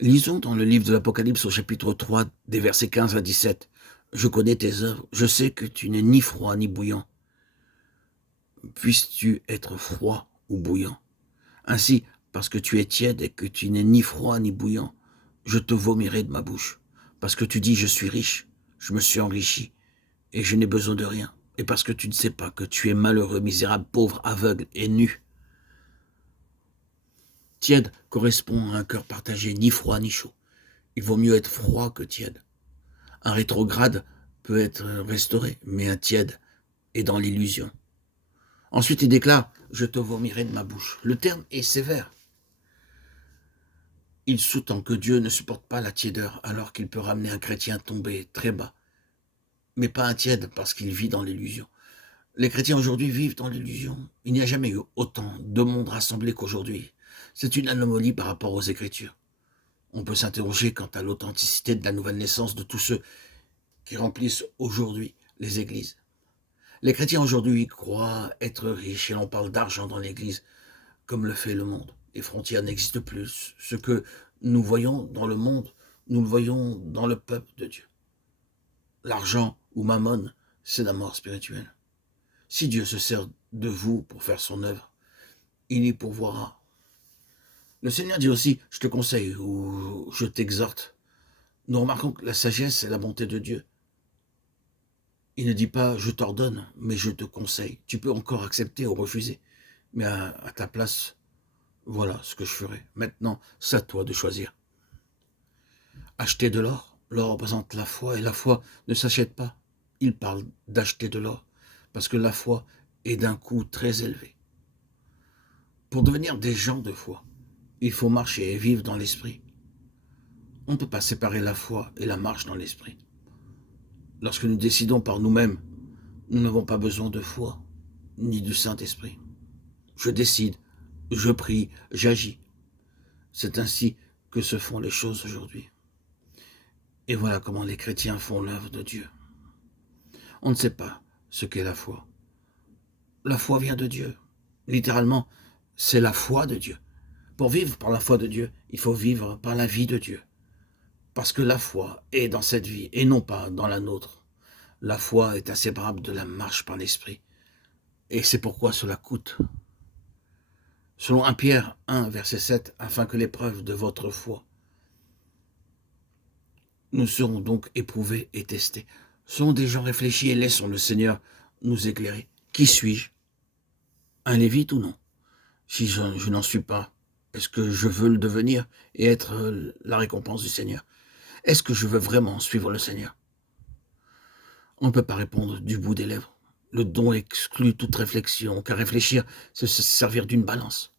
Lisons dans le livre de l'Apocalypse au chapitre 3, des versets 15 à 17. Je connais tes œuvres, je sais que tu n'es ni froid ni bouillant. Puisses-tu être froid ou bouillant. Ainsi, parce que tu es tiède et que tu n'es ni froid ni bouillant, je te vomirai de ma bouche. Parce que tu dis, je suis riche, je me suis enrichi, et je n'ai besoin de rien. Et parce que tu ne sais pas que tu es malheureux, misérable, pauvre, aveugle et nu. Tiède correspond à un cœur partagé, ni froid ni chaud. Il vaut mieux être froid que tiède. Un rétrograde peut être restauré, mais un tiède est dans l'illusion. Ensuite, il déclare « Je te vomirai de ma bouche ». Le terme est sévère. Il sous-tend que Dieu ne supporte pas la tiédeur, alors qu'il peut ramener un chrétien tombé très bas, mais pas un tiède parce qu'il vit dans l'illusion. Les chrétiens aujourd'hui vivent dans l'illusion. Il n'y a jamais eu autant de monde rassemblé qu'aujourd'hui. C'est une anomalie par rapport aux Écritures. On peut s'interroger quant à l'authenticité de la nouvelle naissance de tous ceux qui remplissent aujourd'hui les églises. Les chrétiens aujourd'hui croient être riches et l'on parle d'argent dans l'église, comme le fait le monde. Les frontières n'existent plus. Ce que nous voyons dans le monde, nous le voyons dans le peuple de Dieu. L'argent ou mammon, c'est la mort spirituelle. Si Dieu se sert de vous pour faire son œuvre, il y pourvoira. Le Seigneur dit aussi, je te conseille ou je t'exhorte. Nous remarquons que la sagesse est la bonté de Dieu. Il ne dit pas je t'ordonne, mais je te conseille. Tu peux encore accepter ou refuser. Mais à ta place, voilà ce que je ferai. Maintenant, c'est à toi de choisir. Acheter de l'or. L'or représente la foi et la foi ne s'achète pas. Il parle d'acheter de l'or parce que la foi est d'un coût très élevé. Pour devenir des gens de foi, il faut marcher et vivre dans l'esprit. On ne peut pas séparer la foi et la marche dans l'esprit. Lorsque nous décidons par nous-mêmes, nous n'avons pas besoin de foi ni du Saint-Esprit. Je décide, je prie, j'agis. C'est ainsi que se font les choses aujourd'hui. Et voilà comment les chrétiens font l'œuvre de Dieu. On ne sait pas ce qu'est la foi. La foi vient de Dieu. Littéralement, c'est la foi de Dieu. Pour vivre par la foi de Dieu, il faut vivre par la vie de Dieu. Parce que la foi est dans cette vie et non pas dans la nôtre. La foi est inséparable de la marche par l'esprit. Et c'est pourquoi cela coûte. Selon 1 Pierre 1, verset 7, afin que l'épreuve de votre foi, nous serons donc éprouvés et testés. Soyons des gens réfléchis et laissons le Seigneur nous éclairer. Qui suis-je? Un lévite ou non? Si je n'en suis pas, est-ce que je veux le devenir et être la récompense du Seigneur? Est-ce que je veux vraiment suivre le Seigneur? On ne peut pas répondre du bout des lèvres. Le don exclut toute réflexion, car réfléchir, c'est se servir d'une balance.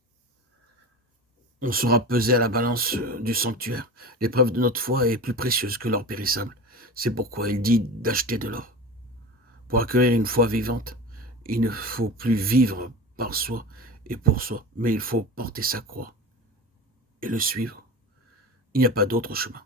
On sera pesé à la balance du sanctuaire. L'épreuve de notre foi est plus précieuse que l'or périssable. C'est pourquoi il dit d'acheter de l'or. Pour accueillir une foi vivante, il ne faut plus vivre par soi et pour soi, mais il faut porter sa croix et le suivre. Il n'y a pas d'autre chemin.